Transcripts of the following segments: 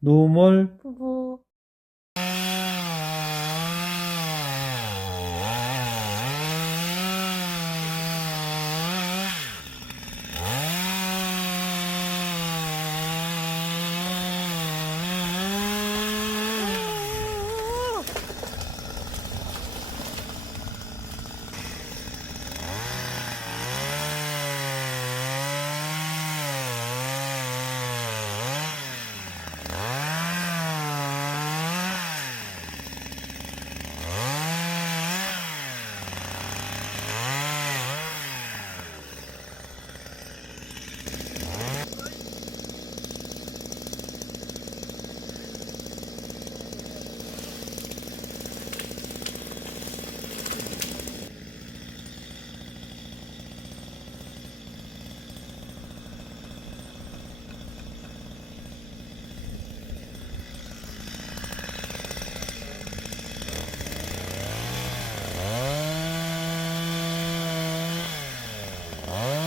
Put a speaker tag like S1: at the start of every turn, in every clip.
S1: 노멀
S2: 부부. Oh.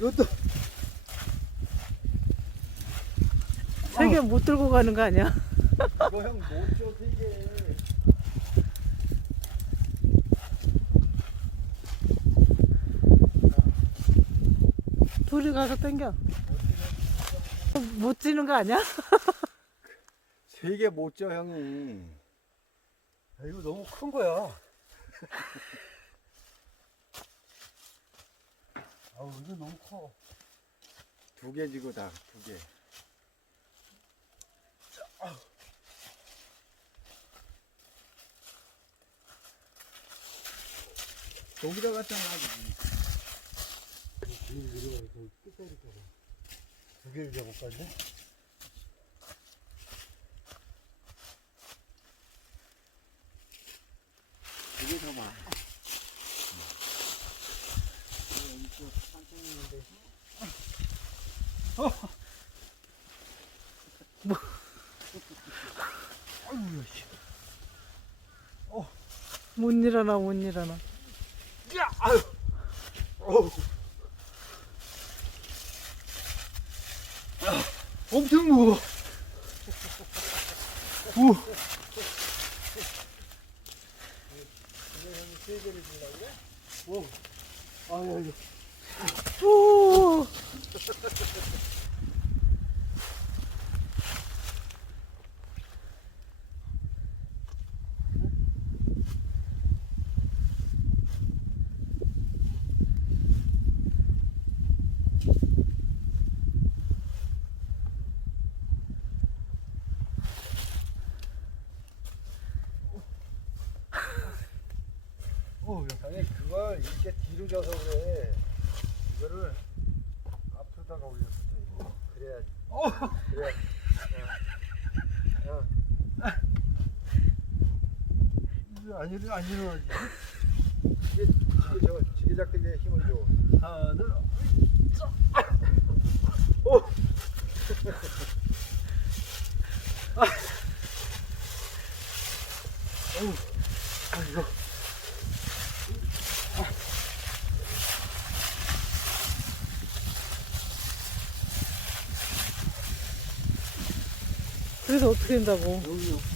S3: 이것도
S2: 세 개 못 들고 가는 거 아니야?
S3: 이거 형 못줘 되게
S2: 둘이 가서 땡겨. 못 지는 거 아니야?
S3: 세개 못줘 형이 아, 이거 너무 큰 거야 아우 이거 너무 커 두 개 지고 다 두 개. 여기다 갖다 놔두 개를 잡을까 이제? 두개 잡아 아이고야 씨.
S2: 못 일어나 못 일어나.
S3: 야, 아유, 어우. 아, 엄청 무거워. 우. 오, 아유, 아유.
S2: 오,
S3: 아니 그걸 이렇게 뒤로 져서 그래. 이거를 앞으로다가 올렸어. 이거. 그래야지. 어. 그래. 어. 어. 이거 안 일어 안 일어나지. 이게 지게 저 지게 작대기에 힘을 줘. 하나 둘. 오. 아. 어우. 아이고.
S2: 그래서 어떻게 된다고?
S3: 여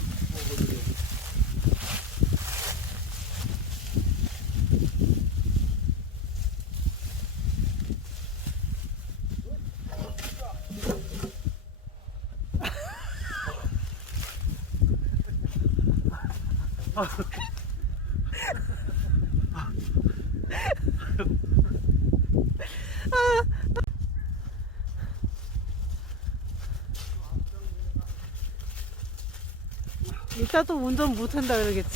S2: 또 운전 못한다 그러겠죠.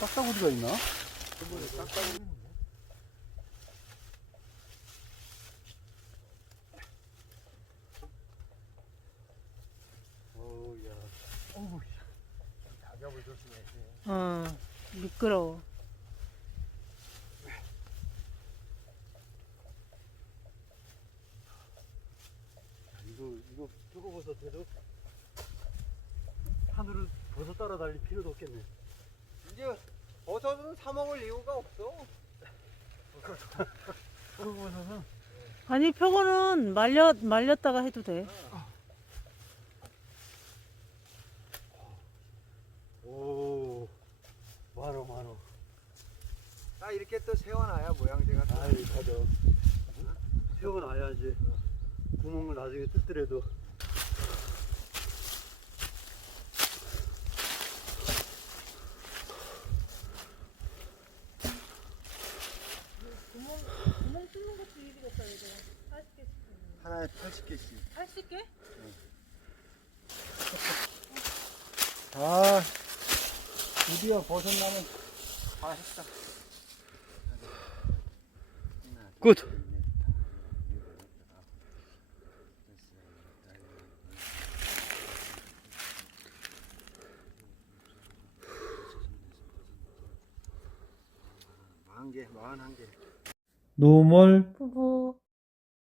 S3: 싹싸구리가 있나? 어우, 야. 어우, 낙엽을 조심해.
S2: 어, 미끄러워.
S3: 이거, 이거 표고버섯해도 하늘을 버섯 따라 달릴 필요도 없겠네.
S1: 이제 버섯은 사 먹을 이유가 없어.
S3: 표고버섯은
S2: 아니, 표고는 말렸, 말렸다가 해도 돼.
S3: 오, 많어, 많어.
S1: 나 이렇게 또 세워놔야 모양새가 또.
S3: 아이, 맞아. 세워놔야지. 구멍을 나중에 뜯더라도.
S2: 구멍, 구멍 뚫는 것도 일이겠다, 이거. 80개.
S1: 하나에 80개씩.
S2: 80개?
S1: 아, 드디어 버섯 나면 다 했다.
S3: 굿! 노멀
S2: 부부.